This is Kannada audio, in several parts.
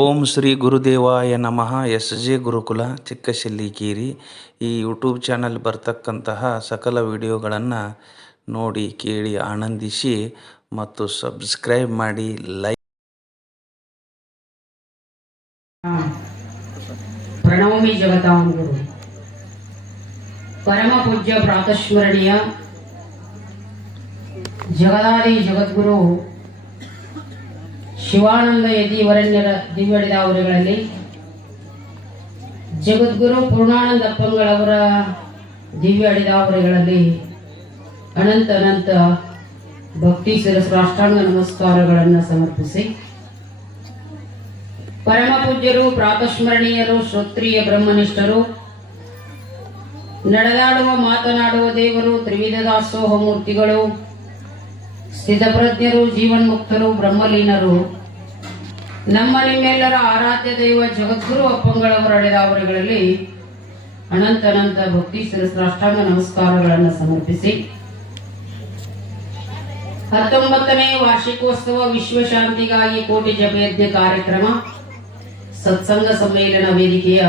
ಓಂ ಶ್ರೀ ಗುರುದೇವಾಯ ನಮಃ. ಎಸ್ ಜೆ ಗುರುಕುಲ ಚಿಕ್ಕಶೆಲ್ಲಿಕೇರಿ. ಈ ಯೂಟ್ಯೂಬ್ ಚಾನಲ್ ಬರ್ತಕ್ಕಂತಹ ಸಕಲ ವಿಡಿಯೋಗಳನ್ನು ನೋಡಿ ಕೇಳಿ ಆನಂದಿಸಿ ಮತ್ತು ಸಬ್ಸ್ಕ್ರೈಬ್ ಮಾಡಿ, ಲೈಕ್. ಪ್ರಣವಮಿ ಜಗತಾಂ ಗುರು ಪರಮ ಪೂಜ್ಯ ಪ್ರಾತಸ್ಮರಣೀಯ ಜಗದಾದಿ ಜಗದ್ಗುರು ಶಿವಾನಂದ ಯತಿವರಣ್ಯರ ದಿವ್ಯಡಿದಾವರಿಗಳಲ್ಲಿ ಜಗದ್ಗುರು ಪೂರ್ಣಾನಂದಪ್ಪಂಗಳವರ ದಿವ್ಯ ಅಡಿದಾವರಿಗಳಲ್ಲಿ ಅನಂತ ಅನಂತ ಭಕ್ತಿ ಶಿರಸಾಷ್ಟಾಂಗ ನಮಸ್ಕಾರಗಳನ್ನು ಸಮರ್ಪಿಸಿ, ಪರಮ ಪೂಜ್ಯರು, ಪ್ರಾತಸ್ಮರಣೀಯರು, ಶ್ರೋತ್ರಿಯ ಬ್ರಹ್ಮನಿಷ್ಠರು, ನಡೆದಾಡುವ ಮಾತನಾಡುವ ದೇವರು, ತ್ರಿವಿಧ ದಾಸೋಹ ಮೂರ್ತಿಗಳು, ಸ್ಥಿತಪ್ರಜ್ಞರು, ಜೀವನ್ಮುಕ್ತರು, ಬ್ರಹ್ಮಲೀನರು, ನಮ್ಮ ನಿಮ್ಮೆಲ್ಲರ ಆರಾಧ್ಯ ದೈವ ಜಗದ್ಗುರು ಅಪ್ಪಂಗಳವರ ಅಡಿದಾವರಿಗಳಲ್ಲಿ ಅನಂತ ಅನಂತ ಭಕ್ತಿ ಶಿರಸಾಷ್ಟಾಂಗ ನಮಸ್ಕಾರಗಳನ್ನು ಸಮರ್ಪಿಸಿ, 19ನೇ ವಾರ್ಷಿಕೋತ್ಸವ ವಿಶ್ವಶಾಂತಿಗಾಗಿ ಕೋಟಿ ಜಪಯಜ್ಞ ಕಾರ್ಯಕ್ರಮ ಸತ್ಸಂಗ ಸಮ್ಮೇಳನ ವೇದಿಕೆಯ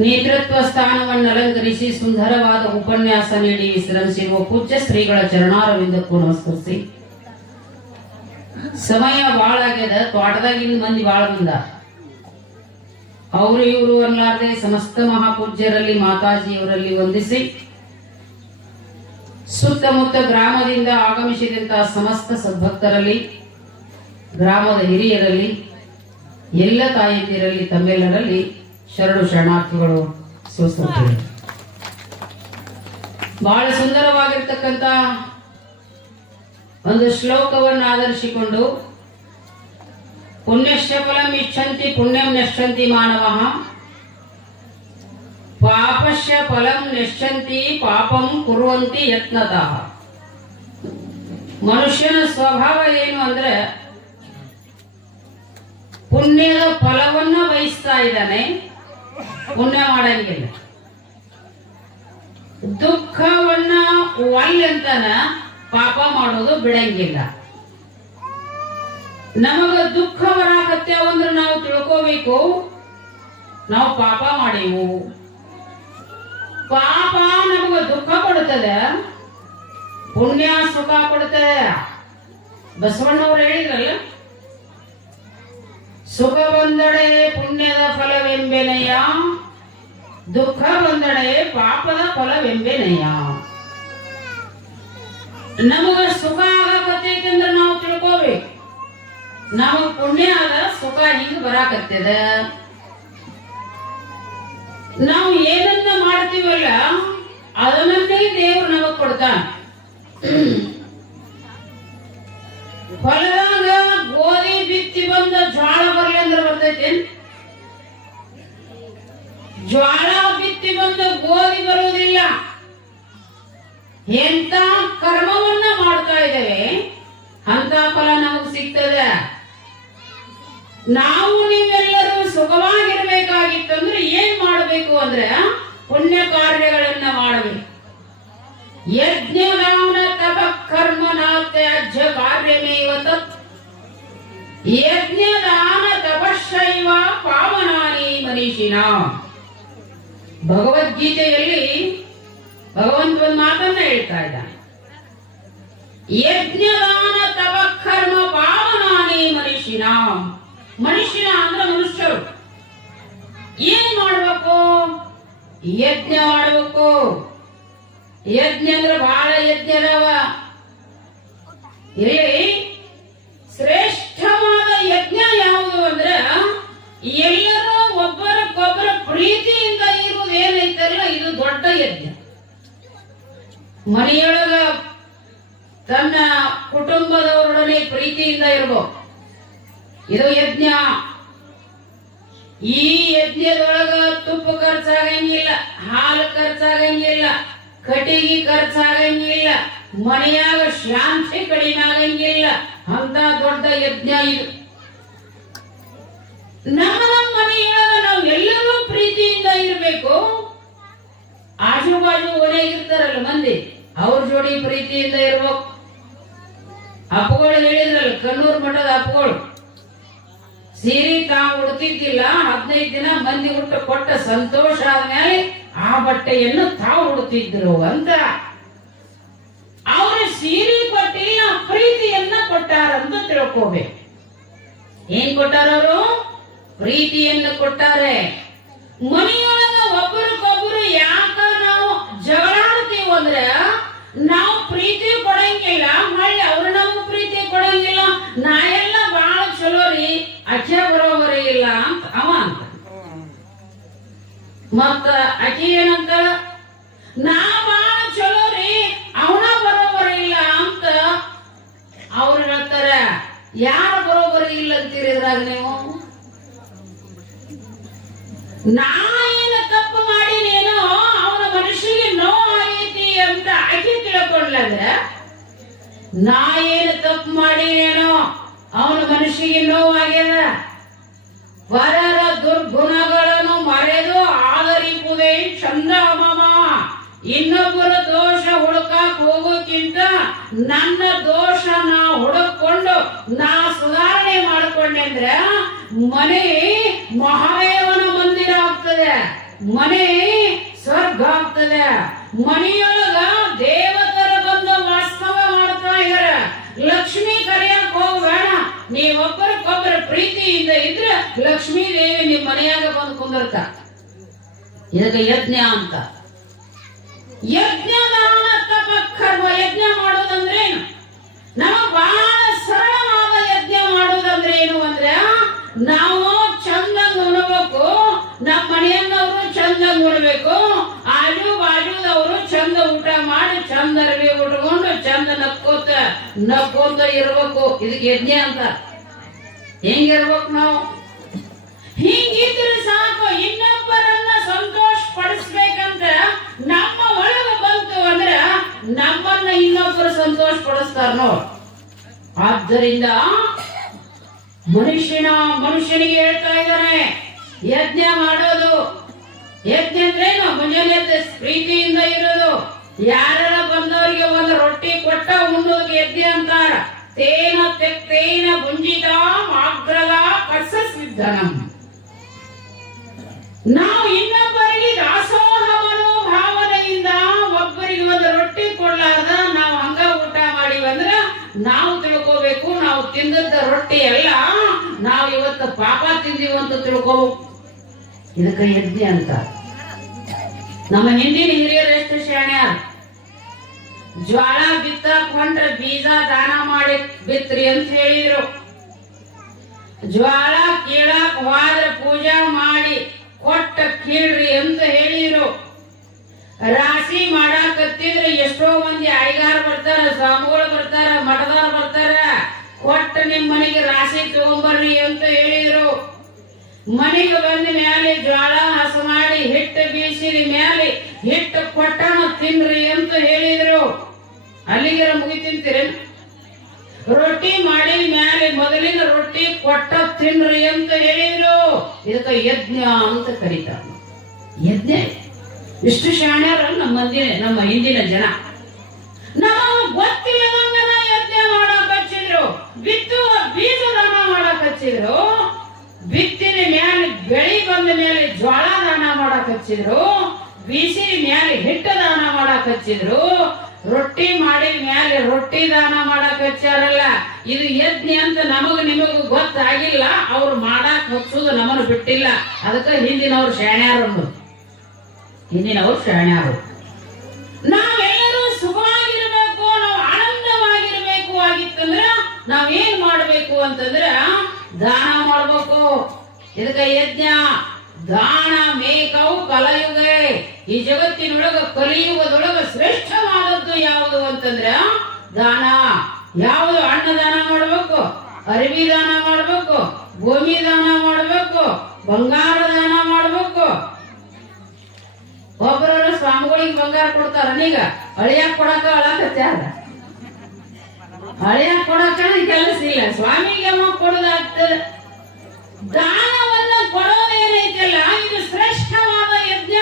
ನೇತೃತ್ವ ಸ್ಥಾನವನ್ನು ಅಲಂಕರಿಸಿ ಸುಂದರವಾದ ಉಪನ್ಯಾಸ ನೀಡಿ ವಿಶ್ರಮಿಸಿರುವ ಪೂಜ್ಯ ಶ್ರೀಗಳ ಚರಣಾರವಿಂದಕ್ಕೂ ನಮಸ್ಕರಿಸಿ, ಸಮಯ ಬಾಳ ಆಗ್ಯದ, ತೋಟದಾಗಿನ ಮಂದಿ ಬಾಳ ಬಂದ, ಅವರು ಇವರು ಅನ್ಲಾರ್ದೆ ಸಮಸ್ತ ಮಹಾಪೂಜ್ಯರಲ್ಲಿ ಮಾತಾಜಿಯವರಲ್ಲಿ ವಂದಿಸಿ, ಸುತ್ತಮುತ್ತ ಗ್ರಾಮದಿಂದ ಆಗಮಿಸಿದಂತಹ ಸಮಸ್ತ ಸದ್ಭಕ್ತರಲ್ಲಿ, ಗ್ರಾಮದ ಹಿರಿಯರಲ್ಲಿ, ಎಲ್ಲ ತಾಯಂದಿರಲ್ಲಿ, ತಮ್ಮೆಲ್ಲರಲ್ಲಿ ಶರಣು ಶರಣಾರ್ಥಿಗಳು ಸೋಸುತ್ತೇವೆ. ಬಹಳ ಸುಂದರವಾಗಿರ್ತಕ್ಕಂಥ ಒಂದು ಶ್ಲೋಕವನ್ನು ಆಧರಿಸಿಕೊಂಡು, ಪುಣ್ಯಶ್ಚ ಫಲಂ ಇಚ್ಛಂತಿ ಪುಣ್ಯಂ ನಶ್ಯಂತಿ ಮಾನವಃ, ಪಾಪಶ್ಚ ಫಲಂ ನಶ್ಯಂತಿ ಪಾಪಂ ಕುರ್ವಂತಿ ಯತ್ನತಃ. ಮನುಷ್ಯನ ಸ್ವಭಾವ ಏನು ಅಂದ್ರೆ ಪುಣ್ಯದ ಫಲವನ್ನ ಬಯಸ್ತಾ ಇದ್ದಾನೆ, ಪುಣ್ಯ ಮಾಡಂಗಿಲ್ಲ. ದುಃಖವನ್ನ ಒಲ್ಲೆಂತನ ಪಾಪ ಮಾಡೋದು ಬಿಡಂಗಿಲ್ಲ. ನಮಗ ದುಃಖ ಬರಾಕತ್ತೇವಂದ್ರೆ ನಾವು ತಿಳ್ಕೋಬೇಕು, ನಾವು ಪಾಪ ಮಾಡೇವು. ಪಾಪ ನಮಗ ದುಃಖ ಕೊಡುತ್ತದೆ, ಪುಣ್ಯ ಸುಖ ಕೊಡುತ್ತದೆ. ಬಸವಣ್ಣವ್ರು ಹೇಳಿದ್ರಲ್ಲ, ಸುಖ ಬಂದಡೆ ಪುಣ್ಯದ ಫಲವೆಂಬೆನೆಯ, ದುಃಖ ಬಂದಡೆ ಪಾಪದ ಫಲವೆಂಬೆನೆಯ. ನಮಗ ಸುಖ ಆಗಕತ್ತೈತಂದ್ರೆ ನಾವು ತಿಳ್ಕೋಬೇಕು, ನಮಗ ಪುಣ್ಯ ಆದ ಸುಖ ಹಿಂಗ ಬರಾಕತ್ತದ. ನಾವು ಏನನ್ನ ಮಾಡ್ತೀವಲ್ಲ ಅದನ್ನೇ ದೇವ್ರು ನಮಗ್ ಕೊಡ್ತಾನ. ಹೊಲದಾಗ ಗೋಧಿ ಬಿತ್ತಿ ಬಂದ ಜ್ವಾಳ ಬರ್ಲಿ ಅಂದ್ರೆ ಬರ್ತೈತಿ? ಜ್ವಾಳ ಬಿತ್ತಿ ಬಂದ ಗೋಧಿ ಬರುವುದಿಲ್ಲ. ಎಂತ ಕರ್ಮವನ್ನ ಮಾಡ್ತಾ ಇದ್ದೇವೆ ಅಂತ ಫಲ ನಮಗ್ ಸಿಗ್ತದೆ. ನಾವು ನೀವೆಲ್ಲರೂ ಸುಖವಾಗಿರ್ಬೇಕಾಗಿತ್ತಂದ್ರೆ ಏನ್ ಮಾಡಬೇಕು ಅಂದ್ರೆ ಪುಣ್ಯ ಕಾರ್ಯಗಳನ್ನ ಮಾಡಬೇಕು. ಯಜ್ಞದಾನ ತಪ ಕರ್ಮ ತ್ಯಾಜ್ಯ ಕಾರ್ಯಮೇವ ತತ್, ಯಜ್ಞದಾನ ತಪಶೈವ ಪಾವನಾನಿ ಮನೀಷಿನ. ಭಗವದ್ಗೀತೆಯಲ್ಲಿ ಭಗವಂತ ಒಂದು ಮಾತನ್ನ ಹೇಳ್ತಾ ಇದ್ದಾನೆ, ಯಜ್ಞದಾನ ತಪ ಕರ್ಮ ಪಾವನಾನಿ ಮನೀಷಿನ. ಮನುಷ್ಯನ ಅಂದ್ರೆ ಮನುಷ್ಯರು ಏನ್ ಮಾಡ್ಬೇಕು? ಯಜ್ಞ ಮಾಡ್ಬೇಕು. ಯಜ್ಞ ಅಂದ್ರೆ ಬಹಳ ಯಜ್ಞ ಅದಾವ. ಇಲ್ಲಿ ಶ್ರೇಷ್ಠವಾದ ಯಜ್ಞ ಯಾವುದು ಅಂದ್ರೆ ಎಲ್ಲರೂ ಒಬ್ಬರಕ್ಕೊಬ್ಬರ ಪ್ರೀತಿಯಿಂದ ಇರುವುದು ಏನೈತಲ್ಲ, ಇದು ದೊಡ್ಡ ಯಜ್ಞ. ಮನೆಯೊಳಗ ತನ್ನ ಕುಟುಂಬದವರೊಡನೆ ಪ್ರೀತಿಯಿಂದ ಇರ್ಬೇಕು, ಇದು ಯಜ್ಞ. ಈ ಯಜ್ಞದೊಳಗ ತುಪ್ಪ ಖರ್ಚಾಗಂಗಿಲ್ಲ, ಹಾಲು ಖರ್ಚಾಗಂಗಿಲ್ಲ, ಕಟ್ಟಿಗೆ ಖರ್ಚಾಗಂಗಿಲ್ಲ, ಮನೆಯಾಗ ಶಾಂತಿ ಕಡಿಮೆ ಆಗಂಗಿಲ್ಲ. ಅಂತ ದೊಡ್ಡ ಯಜ್ಞ ಇದು. ನಮ್ಮ ಮನೆಯೊಳಗ ನಾವು ಎಲ್ಲರೂ ಪ್ರೀತಿಯಿಂದ ಇರಬೇಕು. ಆಜು ಬಾಜು ಓಣೆಗಿರ್ತಾರಲ್ಲ ಮಂದಿ, ಅವ್ರ ಜೋಡಿ ಪ್ರೀತಿಯಿಂದ ಇರ್ಬೇಕು. ಅಪ್ಪಗಳು ಹೇಳಿದ್ರಲ್ಲ, ಕಣ್ಣೂರ್ ಮಠದ ಅಪ್ಪಗಳು, ಸೀರೆ ತಾವು ಉಡ್ತಿದ್ದಿಲ್ಲ. 15 ದಿನ ಮಂದಿ ಉಟ್ಟು ಕೊಟ್ಟ ಸಂತೋಷ ಆದ್ಮೇಲೆ ಆ ಬಟ್ಟೆಯನ್ನು ತಾವು ಉಡ್ತಿದ್ರು ಅಂತ. ಅವರ ಸೀರೆ ಕೊಟ್ಟಿಲ್ಲ, ಪ್ರೀತಿಯನ್ನ ಕೊಟ್ಟಾರಂತ ತಿಳ್ಕೋಬೇಕು. ಏನ್ ಕೊಟ್ಟಾರವರು? ಪ್ರೀತಿಯನ್ನು ಕೊಟ್ಟಾರೆ. ಮನೆಯೊಳಗ ಒಬ್ಬರಿಗೊಬ್ಬರು ಯಾಕ ನಾವು ಜಗಳಾಡ್ತೀವಿ ಅಂದ್ರೆ ನಾವು ಪ್ರೀತಿ ಕೊಡಂಗಿಲ್ಲ, ಹೊಳ್ಳಿ ಅವ್ರು ನಮಗ್ ಪ್ರೀತಿ ಕೊಡಂಗಿಲ್ಲ. ನಾ ಎಲ್ಲ ಬಹಳ ಚಲೋ ರೀ, ಅಕ್ಕಿ ಬರೋಬರಿ ಇಲ್ಲ ಅಂತ ಅವ ಅಂತ. ಮತ್ತ ಅಕ್ಕಿ ಏನಂತ, ನಾ ಬಹಳ ಚಲೋ ರೀ, ಅವನ ಬರೋಬರಿ ಇಲ್ಲ ಅಂತ ಅವ್ರು ಹೇಳ್ತಾರ. ಯಾರು ಬರೋಬರಿ ಇಲ್ಲ ಅಂತೀರಿ ಇದ್ರಾಗ ನೀವು? ನಾ ಏನು ತಪ್ಪು ಮಾಡಿನೇನೋ ಅವನ ಮನುಷ್ಯಗೆ ನೋವಾಗೈತಿ ಅಂತ ಆಕೆ ತಿಳ್ಕೊಂಡ್ಲಂದ್ರ, ನಾ ಏನು ತಪ್ಪು ಮಾಡಿನೇನೋ ಅವನ ಮನುಷ್ಯಗೆ ನೋವಾಗ್ಯದ. ಪರರ ದುರ್ಗುಣಗಳನ್ನು ಮರೆದು ಆದರಿಪುದೇ ಚಂದ ಮಮ. ಇನ್ನೊಬ್ಬರ ದೋಷ ಹುಡುಕಕ್ ಹೋಗೋಕ್ಕಿಂತ ನನ್ನ ದೋಷ ನಾ ಹುಡುಕೊಂಡು ನಾ ಸುಧಾರಣೆ ಮಾಡ್ಕೊಂಡೆ ಅಂದ್ರೆ ಮನೆ ಮಹಾದೇವನ ಮಂದಿರ ಆಗ್ತದೆ, ಮನೆ ಸ್ವರ್ಗ ಆಗ್ತದೆ. ಮನೆಯೊಳಗ ದೇವತರ ಬಂದು ವಾಸ್ತವ ಮಾಡ್ತಾ ಇದಾರ. ಲಕ್ಷ್ಮಿ ಕರೆಯಕ್ ಹೋಗ್ಬೇಡ, ನೀವೊಬ್ಬರಿಗೊಬ್ಬರ ಪ್ರೀತಿಯಿಂದ ಇದ್ರೆ ಲಕ್ಷ್ಮೀ ದೇವಿ ನಿಮ್ ಮನೆಯಾಗ ಬಂದು ಕುಂದರ್ತ. ಇದಕ್ಕೆ ಯಜ್ಞ ಅಂತ. ಯಜ್ಞ ದಾನ ತಪ ಕರ್ಮ. ಯಜ್ಞ ಮಾಡೋದಂದ್ರೇನು? ನಮಗ್ ಬಹಳ ಸರಳವಾದ ಯಜ್ಞ ಮಾಡೋದಂದ್ರೆ ಏನು ಅಂದ್ರೆ, ನಾವು ಚಂದಂಗ್ ಉಣಬೇಕು, ನಮ್ಮ ಮನೆಯನ್ನವರು ಚಂದಂಗ್ ಉಣಬೇಕು, ಆಜು ಬಾಜುದವರು ಚಂದ ಊಟ ಮಾಡಿ ಚಂದ ಅರವಿ ಉಟ್ಕೊಂಡು ಚಂದ ನಕ್ಕೋತ ಇರ್ಬೇಕು. ಇದಕ್ಕೆ ಯಜ್ಞ ಅಂತ. ಹೆಂಗಿರ್ಬೇಕು ನಾವು? ಹಿಂಗಿದ್ರೆ ಸಾಕು. ಇನ್ನೊಬ್ಬರನ್ನ ಸಂತೋಷ ಪಡಿಸ್ಬೇಕಂತ ನಮ್ಮ ಒಳಗ ಬಂತು ಅಂದ್ರೆ ನಮ್ಮನ್ನ ಇನ್ನೊಬ್ಬರು ಸಂತೋಷ ಪಡಿಸ್ತಾರ ನೋಡ್. ಆದ್ದರಿಂದ ಮನುಷ್ಯನಿಗೆ ಹೇಳ್ತಾ ಇದ್ದಾನೆ ಯಜ್ಞ ಮಾಡೋದು. ಯಜ್ಞ ಅಂದ್ರೇನು? ಮುಂಜಾನೆ ಪ್ರೀತಿಯಿಂದ ಇರೋದು. ಯಾರ ಬಂದವರಿಗೆ ಒಂದು ರೊಟ್ಟಿ ಕೊಟ್ಟ ಉಣ್ಣೋದಕ್ಕೆ ಯಜ್ಞ ಅಂತಾರ. ತೇನ ತೆಕ್ತೇನ ಭುಂಜಿತ ಮಾಗ್ರಲ ಕಸಸ್ವಿದ್ದನಂ. ನಾವು ಇನ್ನೊಬ್ಬರಿಗೆ ದಾಸೋಹ ಮನೋಭಾವನೆಯಿಂದ ಒಬ್ಬರಿಗೆ ಒಂದು ರೊಟ್ಟಿ ಕೊಡ್ಲಾರ್ದ ನಾವು ಹಂಗ ಊಟ ಮಾಡಿವಂದ್ರ ನಾವು ತಿಳ್ಕೋಬೇಕು, ನಾವು ತಿಂದದ್ದ ರೊಟ್ಟಿ ಎಲ್ಲ ನಾವು ಇವತ್ತು ಪಾಪ ತಿಂದೀವಿ ಅಂತ ತಿಳ್ಕೋಬೇಕು. ಇದಕ್ಕೆ ಯಜ್ಞ ಅಂತ. ನಮ್ಮ ಹಿಂದಿನ ಹಿರಿಯರು ಎಷ್ಟು ಶಾಣ್ಯಾರ. ಜ್ವಾಳ ಬಿತ್ತಕ್ ಹೊಂಟ್ರೆ ಬೀಜ ದಾನ ಮಾಡಿ ಬಿತ್ರಿ ಅಂತ ಹೇಳಿದ್ರು. ಜ್ವಾಳ ಕೀಳಕ್ ಹೋದ್ರ ಪೂಜಾ ಮಾಡಿ ಕೊಟ್ಟ ಕೀಳ್ರಿ ಅಂತ ಹೇಳಿದ್ರು. ರಾಶಿ ಮಾಡಾಕತ್ತಿದ್ರೆ ಎಷ್ಟೋ ಮಂದಿ ಐಗಾರ ಬರ್ತಾರ, ಸ್ವಾಮಿಗಳು ಬರ್ತಾರ, ಮಠದಾರ ಬರ್ತಾರ. ಕೊಟ್ಟ ನಿಮ್ ಮನೆಗೆ ರಾಶಿ ತಗೊಂಬರ್ರಿ ಅಂತ ಹೇಳಿದ್ರು. ಮನೆಗೆ ಬಂದ ಮ್ಯಾಲೆ ಜ್ವಾಳ ಹಸ ಮಾಡಿ ಹಿಟ್ಟು ಬೀಸಿದ ಮ್ಯಾಲೆ ಹಿಟ್ಟು ಕೊಟ್ಟಣ ತಿನ್ರಿ ಅಂತ ಹೇಳಿದ್ರು. ಅಲ್ಲಿಗೆ ಮುಗಿತಿಂತೀರಿ. ರೊಟ್ಟಿ ಮಾಡಿದ ಮ್ಯಾಲೆ ಮೊದಲಿನ ರೊಟ್ಟಿ ಕೊಟ್ಟ ತಿನ್ರಿ ಅಂತ ಹೇಳಿದ್ರು. ಇದಕ್ಕೆ ಯಜ್ಞ ಅಂತ ಕರೀತಾರ. ಯಜ್ಞ ಇಷ್ಟು ಶಾಣ್ಯಾರ ನಮ್ಮ ಹಿಂದಿನ ಜನ. ನಾವು ಗೊತ್ತಿಲ್ಲದಂಗನ ಯಜ್ಞ ಮಾಡಕ್ ಹಚ್ಚಿದ್ರು. ಬಿತ್ತುವ ಬೀಜ ದಾನ ಮಾಡಕ್ ಹಚ್ಚಿದ್ರು. ಬಿತ್ತಿನ ಮ್ಯಾಲೆ ಬೆಳಿ ಬಂದ ಮೇಲೆ ಜ್ವಾಳ ದಾನ ಮಾಡಕ್ ಹಚ್ಚಿದ್ರು. ಬೀಸಿನ ಮ್ಯಾಲೆ ಹಿಟ್ಟು ದಾನ ಮಾಡಕ್ ಹಚ್ಚಿದ್ರು. ರೊಟ್ಟಿ ಮಾಡಿದ ಮ್ಯಾಲೆ ರೊಟ್ಟಿ ದಾನ ಮಾಡಕ್ ಹಚ್ಚಾರಲ್ಲ. ಇದು ಯಜ್ಞ ಅಂತ ನಿಮಗೂ ಗೊತ್ತಾಗಿಲ್ಲ. ಅವ್ರು ಮಾಡಾಕ್ ಹಚ್ಚುದು ನಮ್ಮನ್ನು ಬಿಟ್ಟಿಲ್ಲ. ಅದಕ್ಕೆ ಹಿಂದಿನವ್ರು ಶಾಣ್ಯಾರು. ನಾವೆಲ್ಲರೂ ಸುಖವಾಗಿರ್ಬೇಕು, ನಾವು ಆನಂದವಾಗಿರ್ಬೇಕು ಆಗಿತ್ತಂದ್ರ ನಾವೇನ್ ಮಾಡ್ಬೇಕು ಅಂತಂದ್ರ ದಾನ ಮಾಡ್ಬೇಕು. ಇದಕ್ಕೆ ಯಜ್ಞ. ದಾನ ಮೇಕವು ಕಲಯುಗೆ. ಈ ಜಗತ್ತಿನೊಳಗ ಕಲಿಯುಗದೊಳಗ ಶ್ರೇಷ್ಠವಾದದ್ದು ಯಾವುದು ಅಂತಂದ್ರ ದಾನ. ಯಾವುದು? ಅನ್ನದಾನ ಮಾಡ್ಬೇಕು, ಅರಿವಿ ದಾನ ಮಾಡ್ಬೇಕು, ಭೂಮಿ ದಾನ ಮಾಡ್ಬೇಕು, ಬಂಗಾರ ದಾನ ಮಾಡ್ಬೇಕು. ಒಬ್ಬರ ಸ್ವಾಮಿಗಳಿಗೆ ಬಂಗಾರ ಕೊಡ್ತಾರ. ಈಗ ಅಳಿಯಾಕ್ ಕೊಡಕ ಅಳಕತ್ಯಾರ. ಅಳಿಯಾಕ್ ಕೊಡಕ ಕೆಲಸ ಇಲ್ಲ, ಸ್ವಾಮಿಗೆ ಕೊಡೋದಾಗ್ತದೆ. ದಾನವನ್ನ ಕೊಡೋದೇನೈತಲ್ಲ, ಇದು ಶ್ರೇಷ್ಠವಾದ ಯಜ್ಞ.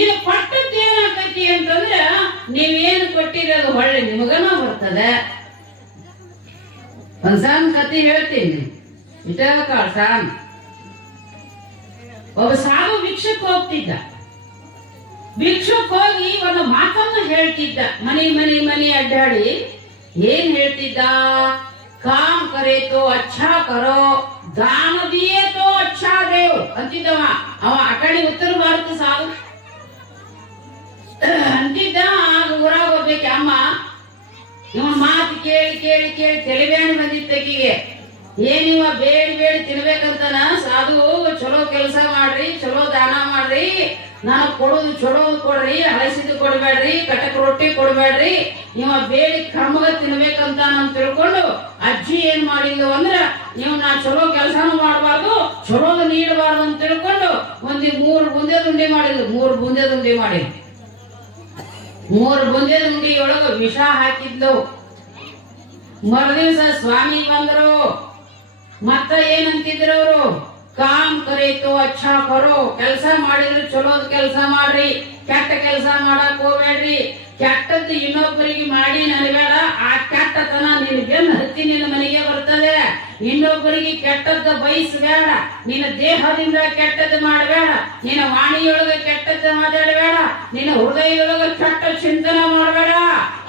ಇದು ಕೊಟ್ಟದ್ದು ಏನಾಕತಿ ಅಂತಂದ್ರ ನೀವೇನು ಕೊಟ್ಟಿರೋದು ಹೊಳ್ಳಿ ನಿಮಗನ ಬರ್ತದೆ. ಒಂದ್ ಸಣ್ಣ ಕಥೆ ಹೇಳ್ತೀನಿ. ಇಟ ಕಳ್ಸಾನ್. ಒಬ್ಬ ಸಾಧು ಭಿಕ್ಷಕ್ ಹೋಗ್ತಿದ್ದ. ಭಿಕ್ಷಕ್ ಹೋಗಿ ಒಂದು ಮಾತನ್ನು ಹೇಳ್ತಿದ್ದ. ಮನಿ ಅಡ್ಡಾಡಿ ಏನ್ ಹೇಳ್ತಿದ್ದ? ಕಾಮ್ ಕರೆ ತೋ ಅಚ್ಚಾ ಕರೋ, ದಾನ ದಿಯೇ ತೋ ಅಚ್ಚಾ ದೇವ್ ಅಂತಿದ್ದವ. ಅವ ಅಕಡೆ ಉತ್ತರ ಭಾರತ ಸಾಧು ಅಂತಿದ್ದ. ಆಗ ಊರಾಗ ಹೋಗ್ಬೇಕು ಅಮ್ಮ. ಇವ ಮಾತು ಕೇಳಿ ಕೇಳಿ ಕೇಳಿ ತೆಲಿಬ್ಯಾಣಿ ಬಂದಿತ್ತು ಆಕಿಗೆ. ಏನಿವ ಬೇಡಿ ತಿನ್ಬೇಕಂತನ. ಸಾಧು ಚಲೋ ಕೆಲಸ ಮಾಡ್ರಿ, ಚಲೋ ದಾನ ಮಾಡ್ರಿ, ನನಗ್ ಕೊಡೋದು ಚಲೋ ಕೊಡ್ರಿ, ಹಳಸಿದ್ದು ಕೊಡ್ಬೇಡ್ರಿ, ಕಟಕ್ ರೊಟ್ಟಿ ಕೊಡ್ಬೇಡ್ರಿ, ಇವ ಬೇಡಿ ಕರ್ಮಗ ತಿನ್ಬೇಕಂತ ನಮ್ ತಿಳ್ಕೊಂಡು ಅಜ್ಜಿ ಏನ್ ಮಾಡಿದ್ಲು ಅಂದ್ರ, ನೀವು ನಾ ಚಲೋ ಕೆಲಸನೂ ಮಾಡಬಾರ್ದು, ಚಲೋದು ನೀಡಬಾರ್ದು ಅಂತ ತಿಳ್ಕೊಂಡು ಒಂದಿ 3 ಬುಂದೆ ದುಂಡಿ ಮಾಡಿದ್ಲು. 3 ಬುಂದೆ ದುಂಡಿ ಮಾಡಿದ್ಲು. 3 ಬುಂದೆ ದುಂಡಿ ಒಳಗ ವಿಷ ಹಾಕಿದ್ಲು. ಮರುದಿವ್ಸ ಸ್ವಾಮಿ ಬಂದ್ರು. ಮತ್ತ ಏನಂತಿದ್ರು ಅವರು? ಕಾಮ್ ಕರೇತೋ ಅಚ್ಚಾ ಕರೋ, ಕೆಲಸ ಮಾಡಿದ್ರು ಚಲೋದ್ ಕೆಲಸ ಮಾಡ್ರಿ, ಕೆಟ್ಟ ಕೆಲಸ ಮಾಡಕ್ ಹೋಗ್ಬೇಡ್ರಿ. ಕೆಟ್ಟದ್ದು ಇನ್ನೊಬ್ಬರಿಗೆ ಮಾಡಿ ನನಬೇಡ. ಆ ಕೆಟ್ಟತನ ನಿನ್ ಬೆನ್ನು ಹತ್ತಿ ನಿನ್ನ ಮನೆಗೆ ಬರ್ತದೆ. ಇನ್ನೊಬ್ಬರಿಗೆ ಕೆಟ್ಟದ್ದು ಬಯಸಬೇಡ. ನಿನ್ನ ದೇಹದಿಂದ ಕೆಟ್ಟದ್ದು ಮಾಡಬೇಡ. ನಿನ್ನ ವಾಣಿಯೊಳಗ ಕೆಟ್ಟದ್ದು ಮಾತಾಡಬೇಡ. ನಿನ್ನ ಹೃದಯದೊಳಗ ಕೆಟ್ಟ ಚಿಂತನೆ ಮಾಡಬೇಡ.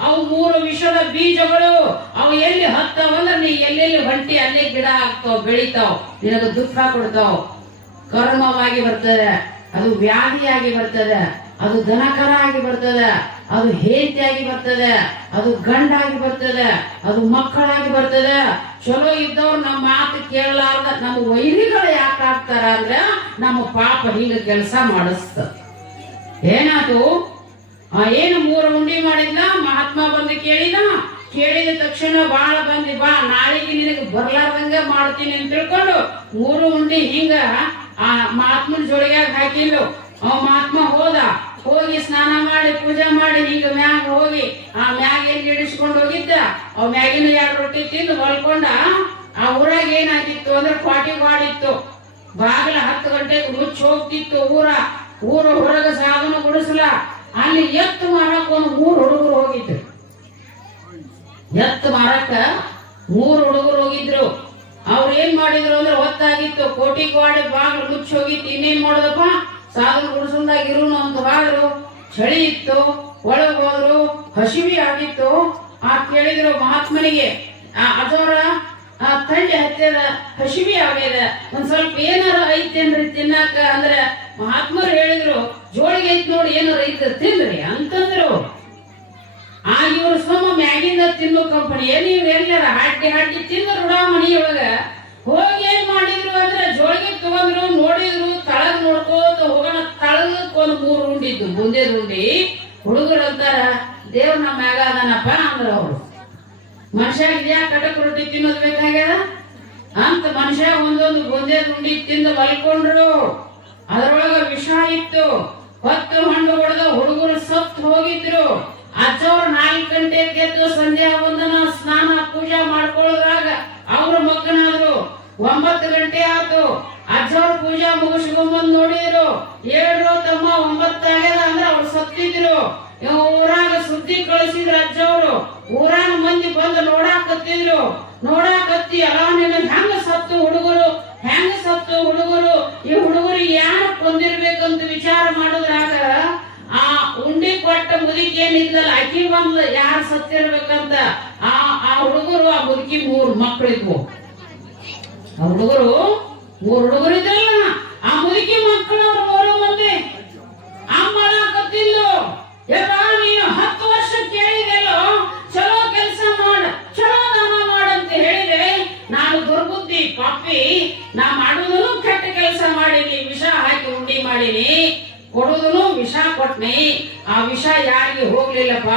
ಅವು 3 ವಿಷದ ಬೀಜಗಳು. ಅವು ಎಲ್ಲಿ ಹತ್ತವಂದ್ರೆ ನೀ ಎಲ್ಲೆಲ್ಲಿ ಹೊಂಟಿ ಅಲ್ಲೇ ಗಿಡ ಆಗ್ತಾವ, ಬೆಳಿತಾವ್, ನಿನಗ ದುಃಖ ಕೊಡ್ತಾವ್. ಕರ್ಮವಾಗಿ ಬರ್ತದೆ, ಅದು ವ್ಯಾಧಿಯಾಗಿ ಬರ್ತದೆ, ಅದು ದನಕರ ಆಗಿ ಬರ್ತದೆ, ಅದು ಹೇತಿಯಾಗಿ ಬರ್ತದೆ, ಅದು ಗಂಡಾಗಿ ಬರ್ತದೆ, ಅದು ಮಕ್ಕಳಾಗಿ ಬರ್ತದೆ. ಚಲೋ ಇದ್ದವ್ರು ನಮ್ಮ ಮಾತು ಕೇಳಲಾರ್ದ ನಮ್ಮ ವೈರಿಗಳು ಯಾಕೆ ಆಗ್ತಾರ ಅಂದ್ರೆ ನಮ್ಮ ಪಾಪ ಹಿಂಗ ಕೆಲಸ ಮಾಡಿಸ್ತ. ಏನಾಯ್ತು? ಏನು 3 ಉಂಡಿ ಮಾಡಿದ್ನ. ಮಹಾತ್ಮ ಬಂದು ಕೇಳಿದ ತಕ್ಷಣ ಬಾಳ ಬಂದಿ, ಬಾ ನಾಳೆಗೆ ನಿನಗೆ ಬರ್ಲಾರ್ದಂಗ ಮಾಡ್ತೀನಿ ಅಂತ ತಿಳ್ಕೊಂಡು 3 ಉಂಡಿ ಹಿಂಗ ಆ ಮಹಾತ್ಮನ ಜೋಳಿಗ್ಯಾಗ ಹಾಕಿಲ್ಲು. ಅವ ಮಹಾತ್ಮ ಹೋಗಿ ಸ್ನಾನ ಮಾಡಿ ಪೂಜೆ ಮಾಡಿ ಹಿಂಗ ಮ್ಯಾಗ ಹೋಗಿ ಆ ಮ್ಯಾಗ ಎಲ್ಲಿ ಇಡಿಸ್ಕೊಂಡು ಹೋಗಿದ್ದ. ಅವ್ ಮ್ಯಾಗಿನ 2 ರೊಟ್ಟಿ ತಿಂದು ಹೊಲ್ಕೊಂಡ. ಆ ಊರಾಗ ಏನಾಗಿತ್ತು ಅಂದ್ರೆ ಕ್ವಾಟಿತ್ತು. ಬಾಗಿಲ 10 ಗಂಟೆಗೆ ಮುಚ್ಚಿ ಹೋಗ್ತಿತ್ತು ಊರ ಹೊರಗ ಸಾಧನ ಗುಡಿಸಲ. ಅಲ್ಲಿ ಎತ್ತು ಮಾರಕ್ ಒಂದು 3 ಹುಡುಗರು ಹೋಗಿದ್ರು. ಎತ್ತು ಮಾರಕ್ಕ 3 ಹುಡುಗರು ಹೋಗಿದ್ರು. ಅವ್ರು ಏನ್ ಮಾಡಿದ್ರು ಅಂದ್ರೆ ಹೊತ್ತಾಗಿತ್ತು, ಕೋಟಿಗ್ವಾಡೆ ಬಾಗಿಲು ಮುಚ್ಚಿ ಹೋಗಿತ್ತು. ಇನ್ನೇನ್ ಮಾಡೋದಪ್ಪ, ಸಾಧನ ಗುಡಿಸಲ್ದಾಗ ಇರುನು ಅಂತ ಬಾದ್ರು. ಚಳಿ ಇತ್ತು, ಒಳಗ್ ಹೋದ್ರು, ಹಸಿವಿ ಆಗಿತ್ತು. ಕೇಳಿದ್ರು ಮಹಾತ್ಮನಿಗೆ, ಅದವರ ಥಂಡಿ ಹತ್ತದ, ಹಸಿವಿ ಆಗ್ಯದ, ಒಂದ್ ಸ್ವಲ್ಪ ಏನಾರ ಐತೇನ್ರಿ ತಿನ್ನಾಕ ಅಂದ್ರೆ ಮಹಾತ್ಮರು ಹೇಳಿದ್ರು, ಜೋಳಿಗೆ ಐತ್ ನೋಡಿ ಏನಾರ ಐತ ತಿನ್ರಿ ಅಂತಂದ್ರು. ಇವ್ರು ಸೋಮ ಮ್ಯಾಗಿಂದ ತಿನ್ನೋ ಕಂಪನಿ ನೀವು ಎಲ್ಲಾರ ಹಾಡ್ಡಿ ತಿಂದ್ರು ರೂಢ ಮನಿಯೊಳಗ. ಹೋಗಿ ಏನ್ ಮಾಡಿದ್ರು ಅಂದ್ರೆ ಜೋಳಿಗೆ ತಗೊಂಡ್ರು, ನೋಡಿದ್ರು, ತಳಗ್ ನೋಡ್ಕೋತ ಹೋಗೋಣ. ತಳಗಕ್ ಒಂದು 3 ಉಂಡಿದ್ದು ಬುಂದೆ ಉಂಡಿ. ಹುಡುಗರು ಅಂತಾರ, ದೇವ್ರ ನಮ್ಮ ಮ್ಯಾಗ ಅದನಪ್ಪ ಅಂದ್ರ ಅವ್ರು. ಮನುಷ್ಯಾಗ ಕಟಕ್ ರೊಟ್ಟಿ ತಿನ್ನೋದ್ ಬೇಕಾಗ್ಯದ ಅಂತ ಮನುಷ್ಯ ಒಂದೊಂದು ಬುಂದೆ ಉಂಡಿ ತಿಂದು ಮಲ್ಕೊಂಡ್ರು. ಅದರೊಳಗ ವಿಷ ಇತ್ತು. 10 ಹಣ್ಣು ಹೊಡೆದ ಹುಡುಗರು ಸತ್ತು ಹೋಗಿದ್ರು. ಅಜ್ಜವ್ರು 4 ಗಂಟೆಗೆ ಎದ್ದು ಸಂಧ್ಯಾ ವಂದನ ಸ್ನಾನ ಪೂಜೆ ಮಾಡ್ಕೊಳ್ಳೋದ್ರಾಗ ಅವ್ರ ಮಕ್ಕನಾದ್ರು. 9 ಗಂಟೆ ಆಯ್ತು. ಅಜ್ಜವ್ರ ಪೂಜೆ ಮುಗಿಸ್ಕೊಂಬಂದ್ ನೋಡಿದ್ರು. 7 ತಮ್ಮ 9 ಆಗ್ಯದ ಅಂದ್ರೆ ಅವ್ರು ಸತ್ತಿದ್ರು. ಊರಾಗ ಸುದ್ದಿ ಕಳಿಸಿದ್ರು ಅಜ್ಜವ್ರು. ಊರಾಗ ಮಂದಿ ಬಂದು ನೋಡಾಕತ್ತಿ ಅಲ್ಲ ನಿನ್ನ ಹೆಂಗ ಸತ್ತು ಹುಡುಗರು, ಈ ಹುಡುಗರಿಗೆ ಯಾರು ಕೊಂದಿರ್ಬೇಕಂತ ವಿಚಾರ ಮಾಡಿದ್ರಾಗ ಆ ಉಂಡಿ ಕೊಟ್ಟ ಮುದುಕಿ ಏನಿದ್ಲಲ್ಲ ಅಕ್ಕಿ ಬಂದ್ಲ ಯಾರು ಸತ್ತಿರ್ಬೇಕಂತ. ಆ ಹುಡುಗರು, ಆ ಮುದುಕಿ 3 ಮಕ್ಕಳಿದ್ವು. ಆ ಹುಡುಗರು 3 ಹುಡುಗರು ಇದ್ರಲ್ಲ, ಆ ಮುದುಕಿ ಮಕ್ಕಳು 3 ಮಂದಿ. ಅಮ್ಮಳಾಕತ್ತಿದ್ಲು, ನೀನು 10 ವರ್ಷ ಕೇಳಿದೆಲ್ಲೋ ಚಲೋ ಕೆಲಸ ಮಾಡ, ಚಲೋ ದಾನ ಮಾಡಂತ ಹೇಳಿದೆ. ನಾನು ದುರ್ಬುದ್ಧಿ ಪಾಪಿ, ನಾ ಮಾಡುದನು ಕೆಟ್ಟ ಕೆಲಸ ಮಾಡೀನಿ, ವಿಷ ಹಾಕಿ ಉಂಡಿ ಮಾಡೀನಿ, ಕೊಡುದನು ವಿಷ ಕೊಟ್ನಿ. ಆ ವಿಷ ಯಾರಿಗೆ ಹೋಗ್ಲಿಲ್ಲಪ್ಪ.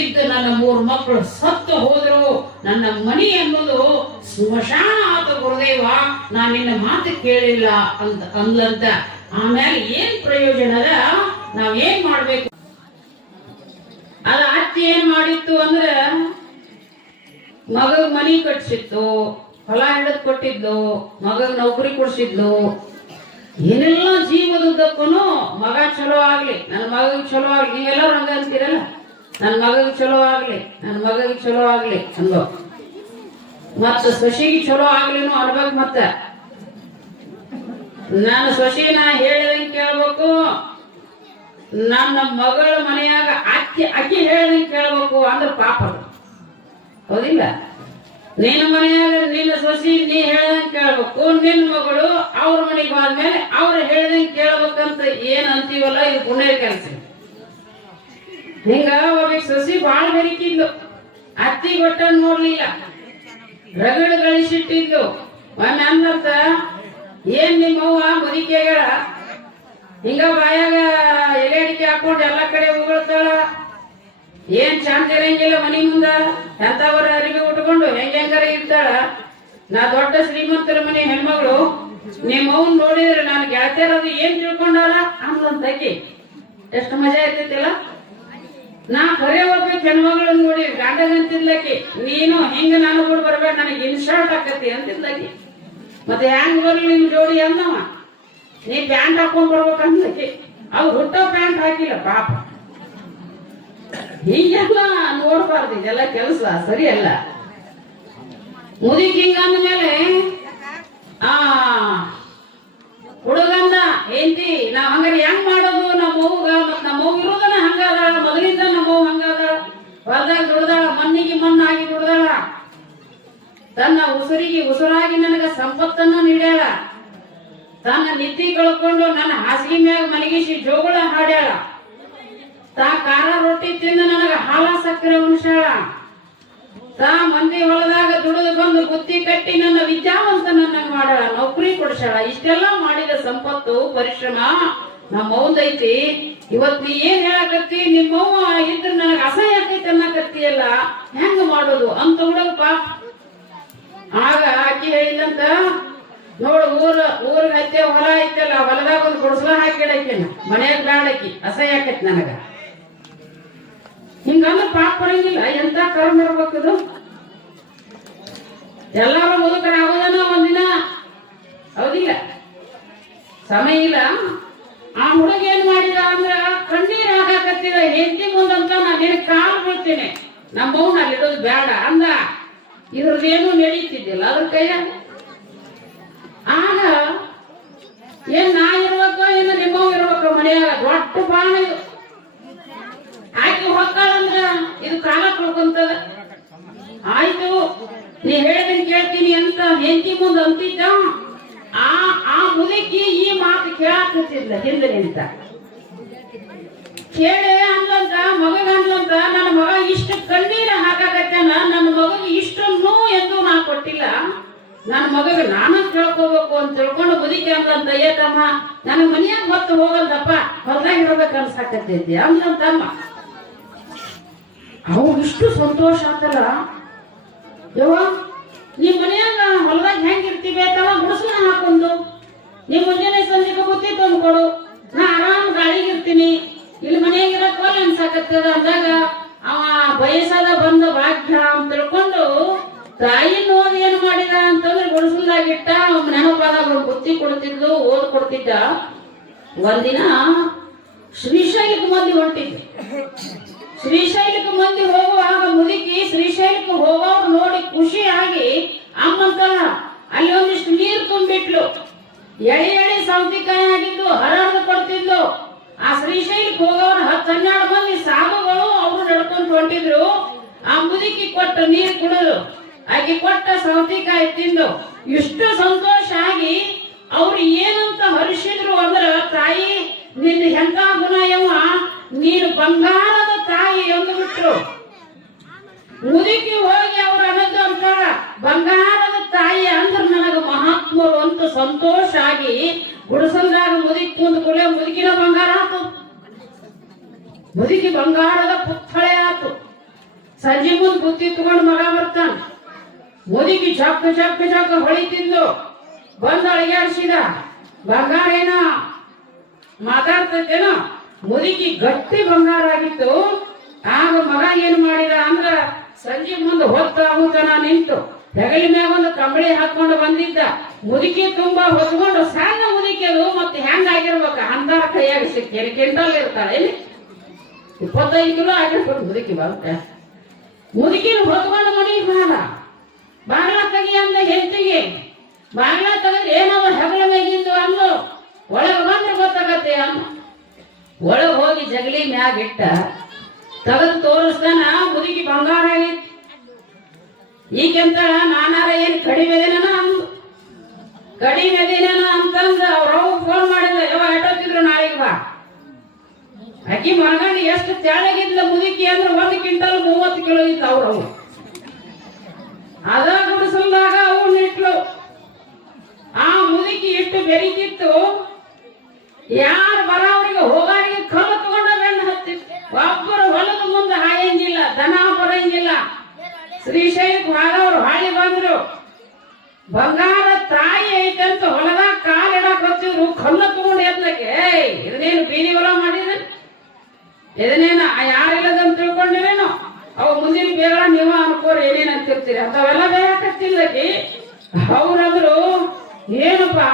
ಇದ್ದು ನನ್ನ 3 ಮಕ್ಕಳು ಸತ್ತು ಹೋದ್ರು. ನನ್ನ ಮನಿ ಅನ್ನೋದು ಸ್ಮಶಾನ ಆತ ಗುರುದೇವ, ನಾ ನಿನ್ನ ಮಾತು ಕೇಳಿಲ್ಲ ಅಂದ್ಲಂತ. ಆಮೇಲೆ ಏನ್ ಪ್ರಯೋಜನದ? ನಾವ್ ಏನ್ ಮಾಡ್ಬೇಕು? ಅದ ಅತ್ತಿ ಏನ್ ಮಾಡಿತ್ತು ಅಂದ್ರೆ ಮಗಗ್ ಮನಿ ಕಟ್ಸಿತ್ತು, ಹೊಲ ಹಿಡಿದ್ ಕೊಟ್ಟಿದ್ಲು, ಮಗಗ್ ನೌಕರಿ ಕೊಡ್ಸಿದ್ಲು. ಏನೆಲ್ಲ ಜೀವದುದ್ದಕ್ಕೂ ಮಗ ಚಲೋ ಆಗ್ಲಿ, ನನ್ನ ಮಗಗ್ ಚಲೋ ಆಗ್ಲಿ. ನೀವೆಲ್ಲರೂ ಹಂಗ ಅಂತೀರಲ್ಲ, ನನ್ನ ಮಗಗ್ ಚಲೋ ಆಗ್ಲಿ, ನನ್ನ ಮಗಗ್ ಚಲೋ ಆಗ್ಲಿ ಅಂದೋ. ಮತ್ತ ಸೊಸಿಗೆ ಚಲೋ ಆಗ್ಲಿನೂ ಅನ್ಬೇಕು. ಮತ್ತ ನನ್ನ ಸೊಸಿನ ಹೇಳಿದಂಗೆ ಕೇಳ್ಬೇಕು, ನನ್ನ ಮಗಳ ಮನೆಯಾಗ ಅಕ್ಕಿ ಹೇಳಿದಂಗೆ ಕೇಳ್ಬೇಕು. ಅಂದ್ರೆ ಪಾಪ ಹೌದಿಲ್ಲ? ನಿನ್ನ ಮನೆಯಾಗ ನಿನ್ನ ಸೊಸಿ ನೀ ಹೇಳ್ದಂಗೆ ಕೇಳ್ಬೇಕು, ನಿನ್ನ ಮಗಳು ಅವ್ರ ಮನೆಗೆ ಹೋದ್ಮೇಲೆ ಅವ್ರು ಹೇಳ್ದಂಗೆ ಕೇಳ್ಬೇಕಂತ ಏನ್ ಅಂತೀವಲ್ಲ, ಇದು ಪುಣ್ಯ ಕೆಲಸ. ಹಿಂಗ ಒಬ್ಬ ಸೊಸಿ ಬಾಳ ಬೆರಿಕಿದ್ಲು, ಅತ್ತಿ ಗೊಟ್ಟ ನೋಡ್ಲಿಲ್ಲ, ರಗಡ್ ಗಳಿಸಿಟ್ಟಿದ್ಲು. ಒಮ್ಮೆ ಅನ್ನತ್ತ, ಏನ್ ನಿಮ್ಮವ್ವ ಮುದಿಕೆಗಳ ಹಿಂಗ ಬಾಯಾಗ ಎಲೆ ಅಡಿಕೆ ಹಾಕೊಂಡು ಎಲ್ಲಾ ಕಡೆ ಉಗುಳ್ತಾಳ, ಏನ್ ಚಂದ ಇರಂಗಿಲ್ಲ ಮನಿ ಮುಂದ, ಎಂತವರ ಅರಿವಿ ಉಟ್ಕೊಂಡು ಹೆಂಗಾರ ಇರ್ತಾಳ. ನಾ ದೊಡ್ಡ ಶ್ರೀಮಂತರ ಮನೆ ಹೆಣ್ಮಗಳು, ನಿಮ್ಮವ್ನ್ ನೋಡಿದ್ರೆ ನಾನು ಗೆಳತಿಯರದು ಏನ್ ತಿಳ್ಕೊಂಡಾಳ ಅಂದ್ಲಂತಕಿ. ಎಷ್ಟು ಮಜಾ ಇರ್ತೈತಿಲ್ಲ. ನಾ ಕರೆ ಹೋಗ್ಬೇಕು ಹೆಣ್ಮಗಳನ್ನ ನೋಡಿ ಗಂಡಗಂತಿದ್ಲಕಿ, ನೀನು ಹಿಂಗ ನಾನು ಕೂಡ ಬರ್ಬೇಡ, ನನಗೆ ಇನ್ಶಾರ್ಟ್ ಆಕತಿ ಅಂತಿದ್ಲಕಿ. ಮತ್ತೆ ಹೆಂಗ್ ಬರ್ಲಿ ನಿಮ್ ಜೋಡಿ ಅಂದವ, ನೀ ಪ್ಯಾಂಟ್ ಹಾಕೊಂಡ್ ಬರ್ಬೇಕಂದ್ಲಕಿ. ಅವ್ರು ಹುಟ್ಟೋ ಪ್ಯಾಂಟ್ ಹಾಕಿಲ್ಲ ಪಾಪ. ಹೀಗೆಲ್ಲ ನೋಡ್ಬಾರ್ದು, ಇದೆಲ್ಲ ಕೆಲಸ ಸರಿ ಅಲ್ಲ. ಮುದಿಕ್ ಹಿಂಗ ಅಂದ್ಮೇಲೆ ಹುಡುಗಂದ ಹೆಂಡತಿ ನಾವ್ ಹಂಗಾರೆ ಹೆಂಗ್ ಮಾಡೋದು? ನಮ್ಮವ್ಗ ಮತ್ ನಮ್ಮವ್ ಇರೋದನ ಹಂಗಾದಾಳ, ಮೊದಲಿಂದ ನಮ್ಮವ್ ಹಂಗಾದಾಳ, ಹೊಲ್ದಾಗ ದುಡ್ದಾಳ, ಮಣ್ಣಿಗೆ ಮಣ್ಣಾಗಿ ದುಡ್ದಾಳ, ತನ್ನ ಉಸಿರಿಗೆ ಉಸಿರಾಗಿ ನನಗ ಸಂಪತ್ತನ್ನ ನೀಡ್ಯಾಳ, ತನ್ನ ನಿದ್ದೆ ಕಳ್ಕೊಂಡು ನನ್ನ ಹಾಸಿಗೆ ಮ್ಯಾಗ ಮಲಗಿಸಿ ಜೋಗುಳ ಹಾಡ್ಯಾಳ, ತಾ ಖಾರ ರೊಟ್ಟಿ ತಿಂದು ನನಗ ಹಾಲ ಸಕ್ಕರೆ ಉಣಿಸ್ಯಾಳ, ತಾ ಮಂದಿ ಹೊಲದಾಗ ದುಡಿದು ಬಂದು ಬುತ್ತಿ ಕಟ್ಟಿ ನನ್ನ ವಿದ್ಯಾವಂತನನ್ನ ಮಾಡ್ಯಾಳ, ನೌಕರಿ ಕೊಡ್ಸ್ಯಾಳ. ಇಷ್ಟೆಲ್ಲ ಮಾಡಿದ ಸಂಪತ್ತು ಪರಿಶ್ರಮ ನಮ್ಮವ್ವದೈತಿ. ಇವತ್ ನೀ ಏನ್ ಹೇಳಕತ್ತಿ, ನಿಮ್ಮವ್ವ ಇದ್ರ ನನಗ ಅಸಹ್ಯ ಆಕೈತಿ ಅನ್ನಕತ್ತಿಯಲ್ಲ, ಹೆಂಗ ಮಾಡೋದು ಅಂತ ಹುಡುಗ ಪಾಪ. ಆಗ ಆಕಿ ಹೇಳಿದಂತ, ನೋಡು ಊರ್ಗ ಐತೆ ಹೊಲ ಐತಲ್ಲ, ಹೊಲದಾಗ ಒಂದು ಗುಡಿಸಲ ಹಾಕಿಡಕಿನ ಮನ್ಯಾಗ ಬ್ಯಾಡಕಿ, ಅಸಹ್ಯ ಆಕೈತಿ ನನಗ. ಹಿಂಗಂದ್ರೆ ಪಾಪ ಬರಂಗಿಲ್ಲ. ಎಂತ ಕರ್ಮ ಇರ್ಬೇಕದು. ಎಲ್ಲಾರು ಮುದುಕರ ಆಗೋದನ ಒಂದಿನ, ಹೌದಿಲ್ಲ? ಸಮಯ ಇಲ್ಲ. ಆ ಹುಡುಗ ಏನ್ ಮಾಡಿದ ಅಂದ್ರ, ಕಣ್ಣೀರ್ ಹಾಕಾಕತ್ತಿದ ಹೆಂಡತಿ ಮುಂದಂತ, ನಾನು ನಿನ್ ಕಾಲು ಬೀಳ್ತೀನಿ, ನಮ್ಮವ್ನ ಅಲ್ಲಿ ಇಡೋದು ಬೇಡ ಅಂದ. ಇದ್ರದ್ದೇನು ನಡೀತಿದ್ದಿಲ್ಲ ಅದ್ರ ಕೈಯ. ಆಗ ಏನ್ ನಾ ಇರ್ಬೇಕೋ ಏನು ನಿಮ್ಮವ್ ಇರ್ಬೇಕೋ ಮನೆಯಾಗ, ದೊಡ್ಡ ಬಾಣ ಇದು. ಆಕಿ ಹೊಕ್ಕಾಳಂದ್ರ ಇದು ಕಾಲ ಕಳ್ಕೊಂತದ. ಆಯ್ತು ನೀ ಹೇಳ್ದಂಗೆ ಕೇಳ್ತೀನಿ ಅಂತ ಹೆಂಡತಿ ಮುಂದೆ ಅಂತಿದ್ದ. ಆ ಮುದುಕಿ ಈ ಮಾತು ಕೇಳಾಕತ್ತಿದ್ಲ ಹಿಂದೆ ನಿಂತ. ಕೇಳಿ ಅಂದ್ಲಂತ, ಮಗಗ ಅಂದ್ಲಂತ, ನನ್ನ ಮಗ ಇಷ್ಟು ಕಣ್ಣೀರ ಹಾಕಾಕತ್ತಾನ, ನನ್ನ ಮಗಗೆ ಇಷ್ಟು ನೋವು ಎಂದು ನಾ ಕೊಟ್ಟಿಲ್ಲ, ನನ್ನ ಮಗಗ ನಾನು ಕೇಳ್ಕೋಬೇಕು ಅಂತ ತಿಳ್ಕೊಂಡು ಮುದುಕಿ ಅಂದ್ಲಂತ, ಏ ತಮ್ಮ ನನ್ನ ಮನ್ಯಾಗ ಹೊತ್ತು ಹೋಗಲ್ದಪ್ಪ, ಹೊಲ್ದಾಗ ಇರ್ಬೇಕು ಅನ್ಸಾಕತ್ತೈತಿ ಅಂದ್ಲಂತಮ್ಮ. ಅವು ಇಷ್ಟು ಸಂತೋಷ ಆತಲ್ಲ. ಯವ್ವ ನಿಮ್ ಮನ್ಯಾಗ ಹೊಲದಾಗ ಹೆಂಗಿರ್ತೀವಿ ತವ ಗುಡಿಸ್ಲ ಹಾಕೊಂಡು, ನಿಮ್ ಮುಂಜಾನೆ ಸಂಜೆಗೆ ಬುತ್ತಿ ತಂದು ಕೊಡು, ನಾ ಆರಾಮ್ ಗಾಳಿಗಿರ್ತೀನಿ, ಇಲ್ಲಿ ಮನೆಯಾಗ ಇರಕ್ವಲ್ಲ ಅನ್ಸಾಕತ್ತದ ಅಂದಾಗ ಅವ ಬಯಸದ ಬಂದ ಭಾಗ್ಯ ಅಂತ ತಿಳ್ಕೊಂಡು ತಾಯಿ ನೋಡ್ ಏನ್ ಮಾಡಿದ ಅಂತಂದ್ರೆ ಗುಡಿಸಲ್ದಾಗಿಟ್ಟ. ನೆನಪಾದಾಗ ಒಂದು ಬುತ್ತಿ ಕೊಡ್ತಿದ್ಲು, ಓದ್ ಕೊಡ್ತಿದ್ದ. ಒಂದಿನ ಶ್ರೀಶೈಲಕ್ಕೆ ಮಂದಿ ಹೊಂಟಿದ್ವಿ. ಶ್ರೀಶೈಲಕ್ಕೆ ಮಂದಿ ಹೋಗುವಾಗ ಮುದುಕಿ ಶ್ರೀಶೈಲಕ್ಕೆ ಹೋಗೋರು ನೋಡಿ ಖುಷಿಯಾಗಿ ಅಮ್ಮಂತಲ್ಲ ಅಲ್ಲಿ ಒಂದಿಷ್ಟು ನೀರು ತುಂಬಿಟ್ಲು. ಎಳಿ ಸೌತಿಕಾಯಿ ಆಗಿದ್ದು ಹರಡ್ದು ಕೊಡ್ತಿದ್ಲು. ಆ ಶ್ರೀಶೈಲಕ್ಕೆ ಹೋಗೋರು 10-12 ಮಂದಿ ಸಾಧುಗಳು ಅವರು ನಡ್ಕೊಂಡು ಹೊಂಟಿದ್ರು. ಆ ಮುದುಕಿ ಕೊಟ್ಟ ನೀರು ಕುಡಿದು, ಆಕೆ ಕೊಟ್ಟ ಸೌತಿಕಾಯಿ ತಿಂದು ಇಷ್ಟು ಸಂತೋಷ ಆಗಿ ಅವ್ರು ಏನಂತ ಹರಿಸಿದ್ರು ಅಂದ್ರ, ತಾಯಿ ನಿನ್ನ ಎಂತ ಗುಣ ಯವ್ವ, ನೀನು ಬಂಗಾರದ ತಾಯಿ ಎಂದು ಬಿಟ್ರು. ಮುದುಕಿ ಹೋಗಿ ಅವ್ರ ಅನ್ನದ್ದು ಅಂತಾರ, ಬಂಗಾರದ ತಾಯಿ ಅಂದ್ರೆ ನನಗ ಮಹಾತ್ಮರು ಅಂತ ಸಂತೋಷ ಆಗಿ ಗುಡಿಸಲ್ದಾಗ ಮುದುಕಿ ಕುಂದ ಕೂಡಲೇ ಮುದುಕಿನ ಬಂಗಾರ ಆತು, ಮುದುಕಿ ಬಂಗಾರದ ಪುತ್ಥಳೆ ಆತು. ಸಂಜೆ ಮುಂದ್ ಬುತ್ತಿ ತಗೊಂಡು ಮಗ ಬರ್ತಾನ. ಮುದುಕಿ ಚಕ್ಕ ಚಕ್ಕ ಚಕ್ಕ ಹೊಳಿತಿದ್ದು ಬಂದ ಅಳಿಗಾಡ್ಸಿದ. ಬಂಗಾರ ಏನ ಮಾತಾಡ್ತೇನೋ, ಮುದುಕಿ ಗಟ್ಟಿ ಬಂಗಾರ ಆಗಿತ್ತು. ಆಗ ಮಗ ಏನ್ ಮಾಡಿದ ಅಂದ್ರ, ಸಂಜೆ ಮುಂದೆ ಹೊತ್ತಾಗುತ್ತಾನ ನಿಂತು ಹೆಗಲಿ ಮ್ಯಾಗ ಒಂದು ಕಂಬಳಿ ಹಾಕೊಂಡು ಬಂದಿದ್ದ. ಮುದುಕಿ ತುಂಬಾ ಹೊತ್ಕೊಂಡು, ಸಣ್ಣ ಮುದುಕಿ ಅದು ಮತ್ತೆ ಹೆಂಗ ಆಗಿರ್ಬೇಕ, ಅಂದಾರ ಕೈಯಾಗ ಸಿಕ್ಕೇನೆ ಕೆಂಟಲ್ ಇರ್ತಾಳೆ, 25 ಕಿಲೋ ಆಗಿರ್ಬೇಕು ಮುದುಕಿ. ಬಂತ ಮುದುಕಿನ ಹೊತ್ಕೊಂಡು ಮನೆಗೆ ಬಾಳ ಬಾಗ್ಲ ತೆಗಿ ಅಂದ ಹೆಂಡತಿಗೆ. ಬಾಗ್ಲ ತೆಗೆದ್ರೆ ಏನವ ಹೆಗಲ ಮೇಗಿಂದು ಅಂದು ಒಳಗೆ ಬಂದ್ರೆ ಗೊತ್ತಾಗತ್ತೆ ಅಮ್ಮ. ಒಳಗೆ ಹೋಗಿ ಜಗಲಿ ಮ್ಯಾಗ ಇಟ್ಟ ತೆಗೆದು ತೋರಿಸ್ತಾನ, ಮುದುಕಿ ಬಂಗಾರ ಆಗಿತ್ತು. ಈಗೆಂತ ನಾನಾರ ಏನ್ ಕಡಿಮೆ ಅದೇನ ಅಂದು. ಕಡಿಮೆ ಅದೇನ ಅಂತಂದ ಅವ್ರವ್ ಫೋನ್ ಮಾಡಿದ, ಯಾವ ಎಟ್ಟೋತಿದ್ರು ನಾಳೆಗೆ ಬಾ. ಅಕ್ಕಿ ಮಗನ ಎಷ್ಟು ತೆಳಗಿದ್ಲ ಮುದುಕಿ ಅಂದ್ರೆ 1 ಕ್ವಿಂಟಲ್ 30 ಕಿಲೋ ಇತ್ತು ಅವ್ರವು. ಅದ ಗುಡಿಸಲ್ದಾಗ ಅವು ನಿಟ್ಲು. ಆ ಮುದುಕಿ ಇಟ್ಟು ಬೆರಿತಿತ್ತು. ಯಾರು ಬರೋವ್ರಿಗೆ ಹೋಗೋರಿಗೆ ಕಲ್ಲು ತಗೊಂಡ ಬೆನ್ನು ಹತ್ತಿತ್ತು. ಒಬ್ಬರು ಹೊಲದ ಮುಂದೆ ಹಾಯಂಗಿಲ್ಲ, ದನ ಬರಂಗಿಲ್ಲ. ಶ್ರೀಶೈಲಕ್ಕೆ ಹೋದವ್ರು ಹಾಳಿ ಬಂದ್ರು. ಬಂಗಾರ ತಾಯಿ ಐತಂತ ಹೊಲದಾಗ ಕಾಲಿಡಕ್ ಹತ್ತಿದ್ರು. ಕಲ್ಲು ತಗೊಂಡು ಎದ್ಲಕ್ಕೆ, ಇದನ್ನೇನು ಬೀದಿ ಹೊಲ ಮಾಡಿದ್ರೆ, ಇದನ್ನೇನು ಯಾರಿಲ್ಲದಂತ ತಿಳ್ಕೊಂಡಿರೇನು? ಅವು ಮುಂದಿನ ಬೇಗ ನೀವು ಅನ್ಕೋರಿ ಏನೇನ್ ಅಂತಿರ್ತೀರಿ. ಅಂತವೆಲ್ಲ ಬೇಕತ್ತಿಲ್ಲಕಿ. ಅವ್ರಂದ್ರು ಏನಪ್ಪಾ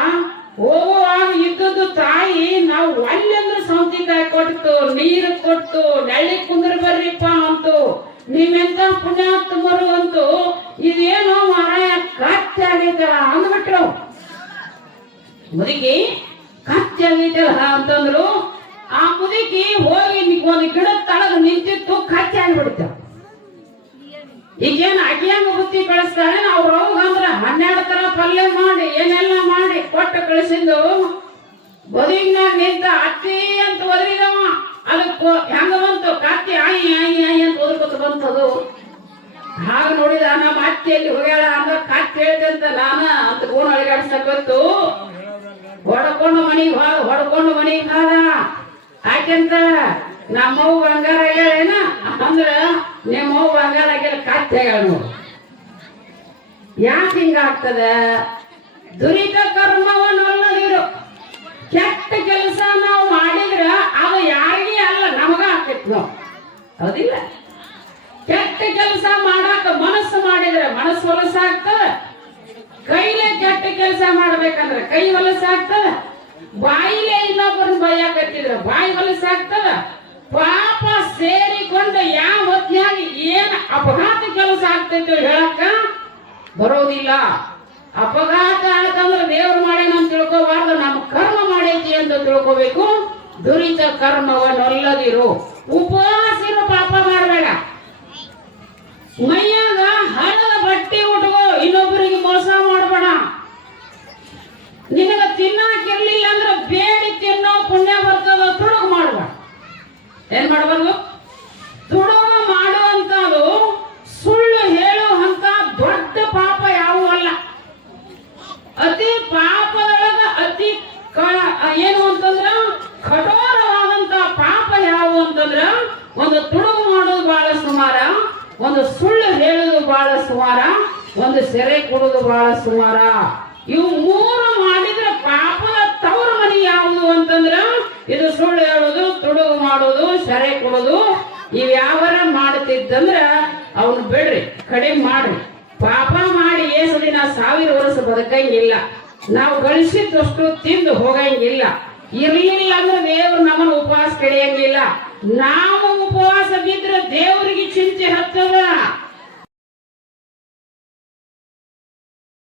ಹೋಗುವಾಗ ಇದ್ದದ್ದು ತಾಯಿ, ನಾವು ಅಲ್ಲಂದ್ರೆ ಸೌತಿಕಾಯಿ ಕೊಟ್ಟು, ನೀರು ಕೊಟ್ಟು, ನೆಳ್ಳಿ ಕುಂದ್ರ ಬರ್ರಿಪ್ಪ ಅಂತು. ನೀವೆಂತ ಪುಣ್ಯಾತ್ಮರು ಅಂತು. ಇದೇನೋ ಮಾರಾಯ ಕತ್ತೆ ಆಗೈತಲ್ಲ ಅಂದ್ಬಿಟ್ರು. ಮುದುಕಿ ಕತ್ತೆ ಆಗೈತಲ್ಲ ಅಂತಂದ್ರು. ಆ ಮುದುಕಿ ಹೋಗಿ ಒಂದು ಗಿಡದ ತಳಗ ನಿಂತಿತ್ತು, ಕತ್ತೆ ಆಗಿಬಿಡ್ತ. ಈಗೇನು ಅಗಿಯಂಗ ಬುತ್ತಿ ಬೆಳೆಸ್ತಾಳೆ. ಅವ್ರ ಅಂದ್ರ 12 ತರ ಪಲ್ಯ ಮಾಡಿ ಏನೆಲ್ಲ ಮಾಡಿ ಕೊಟ್ಟು ಕಳಿಸಿದ್ದು. ಬದುಕಿನಾಗ ನಿಂತ ಅತ್ತಿ ಅಂತ ಒದರಿದವ. ಅದಕ್ಕೆ ಹೆಂಗ ಬಂತು ಕತ್ತಿ, ಆಯಿ ಆಯಿ ಆಯಿ ಅಂತ ಓದ್ಕೊತ ಬಂತದು. ಹಾಗ ನೋಡಿದ ನಮ್ಮ ಅತ್ತಿಯಲ್ಲಿ ಹೋಗ್ಯಾಳ ಅಂದ ಕತ್ತಿ ಹೇಳ್ತಂತ ನಾನ ಅಂತ ಗೋಣ ಅಳಿಗಾಡ್ಸಕತ್ತು. ಹೊಡ್ಕೊಂಡು ಮನಿಗೆ ಹಾದ. ಯಾಕೆಂತ ನಮ್ಮವ್ ಬಂಗಾರ ಆಗ್ಯಾಳೇನ ಅಂದ್ರ ನಿಮ್ಮವ್ ಬಂಗಾರ ಆಗ್ಯಾಳ ಕತ್ತಿ ಆಗ್ಯಾಳ ನೋಡು. ಯಾಕೆ ಹಿಂಗಾಗ್ತದ? ದುರಿತ ಕರ್ಮವನ್ನೊಲ್ಲದಿರು. ಕೆಟ್ಟ ಕೆಲಸ ನಾವು ಮಾಡಿದ್ರ ಅದು ಯಾರಿಗೂ ಅಲ್ಲ, ನಮಗ ಆಗ್ತೈತಿ. ನಾವು ಹೌದಿಲ್ಲ? ಕೆಟ್ಟ ಕೆಲಸ ಮಾಡಾಕ ಮನಸ್ಸು ಮಾಡಿದ್ರೆ ಮನಸ್ಸು ಹೊಲಸಾಗ್ತದ. ಕೈಲೇ ಕೆಟ್ಟ ಕೆಲಸ ಮಾಡ್ಬೇಕಂದ್ರ ಕೈ ಹೊಲಸಾಗ್ತದ. ಬಾಯಿಲೆ ಇನ್ನೊಬ್ಬರನ್ನ ಬೈಯಾಕತ್ತಿದ್ರ ಬಾಯಿ ಹೊಲಸಾಗ್ತದ. ಪಾಪ ಸೇರಿಕೊಂಡು ಯಾವ ಹೊತ್ನ್ಯಾಗ ಏನ್ ಅಪಘಾತ ಕೆಲಸ ಆಗ್ತೈತಿ ಹೇಳಕ್ಕ ಬರೋದಿಲ್ಲ. ಅಪಘಾತ ಆಯ್ತಂದ್ರೆ ದೇವ್ರು ಮಾಡ್ಯಾನ ಅಂತ ತಿಳ್ಕೋಬಾರ್ದು, ನಮ್ಮ ಕರ್ಮ ಮಾಡೈತಿ ಅಂತ ತಿಳ್ಕೋಬೇಕು. ದುರಿತ ಕರ್ಮವನ್ನೊಲ್ಲದಿರು. ಉಪವಾಸ ಇರೋ ಪಾಪ ಮಾಡಬೇಡ. ಮೈಯಾಗ ಹಣದ ಬಟ್ಟೆ ಉಟ್ಕೋ, ಇನ್ನೊಬ್ಬರಿಗೆ ಮೋಸ ಮಾಡಬೇಡ. ನಿನಗ ತಿನ್ನಾಕಿರ್ಲಿಲ್ಲ ಅಂದ್ರೆ ಬೇಡಿ ತಿನ್ನೋ ಪುಣ್ಯ ಬರ್ತದ. ತುಡುಗು ಮಾಡುವ ಏನ್ ಮಾಡಬಾರ್ದು? ತುಡುಗು ಮಾಡುವಂತದು ಸುಳ್ಳು ಹೇಳುವಂತ ದೊಡ್ಡ ಪಾಪ ಯಾವೂ ಅಲ್ಲ. ಅತಿ ಪಾಪದೊಳಗ ಅತಿ ಏನು ಅಂತಂದ್ರ ಕಠೋರವಾದಂತ ಪಾಪ ಯಾವುವು ಅಂತಂದ್ರ ಒಂದು ತುಡುಗು ಮಾಡೋದು ಬಹಳ ಸುಮಾರ, ಒಂದು ಸುಳ್ಳು ಹೇಳುದು ಬಹಳ ಸುಮಾರ, ಒಂದು ಸೆರೆ ಕೊಡುದು ಬಹಳ ಸುಮಾರ. ಇವು 3 ಮಾಡಿದ್ರೆ ಪಾಪದ ತವರ ಮನಿ ಯಾವುದು ಅಂತಂದ್ರ ಇದು ಸುಳ್ಳು ಹೇಳುದು, ತುಡುಗು ಮಾಡೋದು, ಸೆರೆ ಕೊಡುದು. ಇವ್ಯಾವರ ಮಾಡ್ತಿದ್ದಂದ್ರ ಅವನು ಬಿಡ್ರಿ, ಕಡಿಮೆ ಮಾಡ್ರಿ. ಪಾಪ ಮಾಡಿ ಏಸು ದಿನ 1000 ವರ್ಷ ಬದುಕಂಗಿಲ್ಲ. ನಾವು ಗಳಿಸಿದಷ್ಟು ತಿಂದು ಹೋಗಂಗಿಲ್ಲ. ಇರ್ಲಿಲ್ಲ ಅಂದ್ರೆ ದೇವ್ರು ನಮ್ಮನ್ನು ಉಪವಾಸ ಕಡಿಯಂಗಿಲ್ಲ. ನಾವು ಉಪವಾಸ ಬಿದ್ರೆ ದೇವರಿಗೆ ಚಿಂತೆ ಹತ್ತದ.